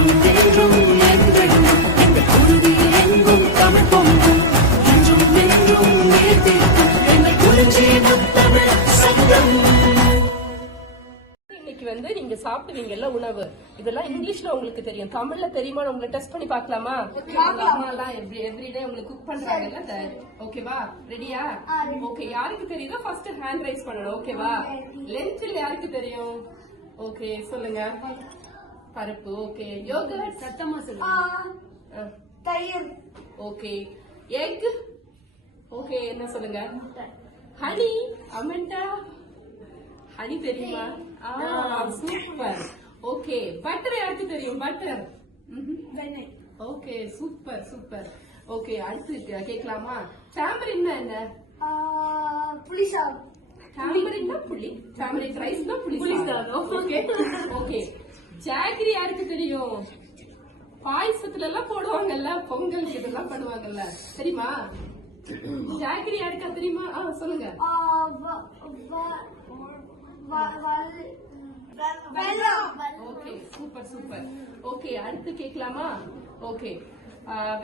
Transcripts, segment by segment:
என்றும் என்றும் என்றென்றும் எங்கள் குருதி எங்கும் தமிழ் பொங்கும் என்றும் என்றும் நேர்த்திருக்கும் எங்கள் குறிஞ்சி முத்தமிழ் சங்கம். இன்னைக்கு வந்து நீங்க சாப்பிடுவீங்கல்ல உணவு, இதெல்லாம் இங்கிலீஷ்ல உங்களுக்கு தெரியும், தமிழ்ல தெரியுமா? உங்களை டெஸ்ட் பண்ணி பார்க்கலாமா? அம்மா எல்லாம் எவ்ரிடே உங்களுக்கு குக் பண்றாங்கல்ல, ஓகேவா? ரெடியா? ஓகே, யாருக்கு தெரியுதோ ஃபர்ஸ்ட் ஹேண்ட் ரைஸ் பண்ணணும், ஓகேவா? லென்த்தில் யாருக்கு தெரியும்? ஓகே, சொல்லுங்க. பருப்பு, ஓகே. யோகர்ட் சத்தமா சொல்லுங்க. தயிர், ஓகே. Egg, okay. என்ன சொல்லுங்க? Honey, Amanda. ஹனி தெரியுமா? சூப்பர். ஓகே, பட்டர் யாருக்கு தெரியும்? Butter, okay. Super super. Okay, அடுத்து கேட்கலாமா? டாமரின்னா என்ன? புளிசாதம். டாமரின்னா புளி, டாமரின் ரைஸ்னா புளிசாதம். Okay okay. ஜாகரி யாருக்கு தெரியும்? பாயசத்துல எல்லாம் போடுவாங்கல்ல, பொங்கல் இதெல்லாம் பண்ணுவாங்கல்ல, தெரியுமா? ஜாகரி யாருக்கா தெரியுமா? சொல்லுங்க. Okay, super super. ஓகே, அடுத்து கேட்கலாமா? ஓகே,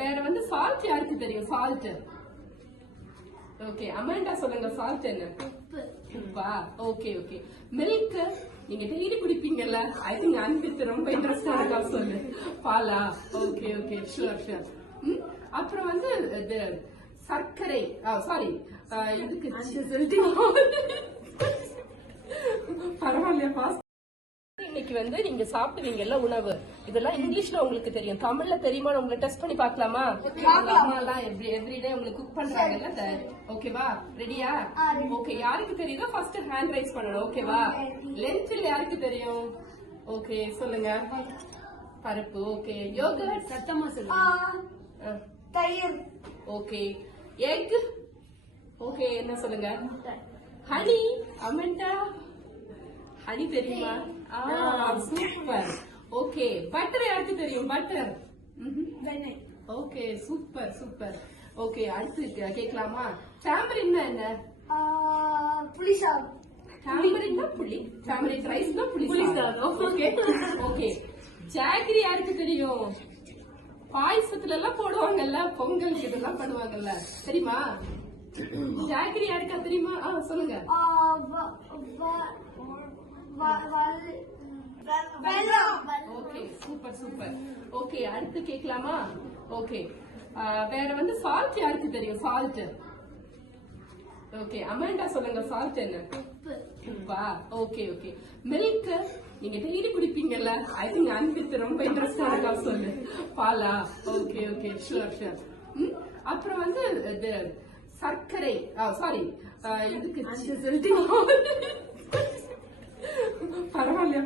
வேற வந்து சால்ட் யாருக்கு தெரியும்? Salt, okay. அமெண்டா சொல்லுங்க. சால்ட் என்ன? உப்பா, ஓகே ஓகே. மில்க் நீங்க டெய்லி குடிப்பீங்கல்ல, ஐ திங்க் அன்பித்து ரொம்ப இன்ட்ரெஸ்டா இருக்கா, சொல்லு. Bala, okay okay, sure sure. அப்புறம் வந்து இது சர்க்கரை, சாரி, இதுக்கு பரவாயில்லையா? இன்னைக்கு வந்து நீங்க சாப்பிடுவீங்கல்ல உணவு, இதெல்லாம் இங்கிலீஷ்ல உங்களுக்கு தெரியும், தமிழ்ல தெரியுமா? உங்களை டெஸ்ட் பண்ணி பார்க்கலாமா? அம்மா எல்லாம் எவ்ரிடே உங்களுக்கு குக் பண்றாங்கல்ல, ஓகேவா? ரெடியா? ஓகே, யாருக்கு தெரியுதோ ஃபர்ஸ்ட் ஹேண்ட் ரைஸ் பண்ணணும், ஓகேவா? லென்த்தில் யாருக்கு தெரியும்? ஓகே, சொல்லுங்க. பருப்பு, ஓகே. யோகர்ட் சத்தமா சொல்லுங்க. தயிர், ஓகே. Egg, okay. என்ன சொல்லுங்க? Honey, Amanda. ஹனி தெரியுமா? சூப்பர். ஓகே, பட்டர் யாருக்கு தெரியும்? Butter, okay. Super super. Okay, அடுத்து கேட்கலாமா? டாமரின்னா என்ன? புளிசாதம். டாமரின்னா புளி, டாமரின் ரைஸ்னா புளிசாதம். Okay okay. ஜாகரி யாருக்கு தெரியும்? பாயசத்துல எல்லாம் போடுவாங்கல்ல, பொங்கல் இதெல்லாம் பண்ணுவாங்கல்ல, தெரியுமா? ஜாகரி யாருக்கா தெரியுமா? சொல்லுங்க. Okay, super super. ஓகே, அடுத்து கேட்கலாமா? ஓகே, வேற வந்து சால்ட் யாருக்கு தெரியும்? Salt, okay. அமெண்டா சொல்லுங்க. சால்ட் என்ன? உப்பா, ஓகே ஓகே. மில்க் நீங்க டெய்லி குடிப்பீங்கல்ல, ஐ திங்க் அன்பித்து ரொம்ப இன்ட்ரெஸ்டா இருக்கா, சொல்லு. Bala, okay okay, sure sure. அப்புறம் வந்து இது சர்க்கரை, சாரி, இதுக்கு பரவாயில்லையா?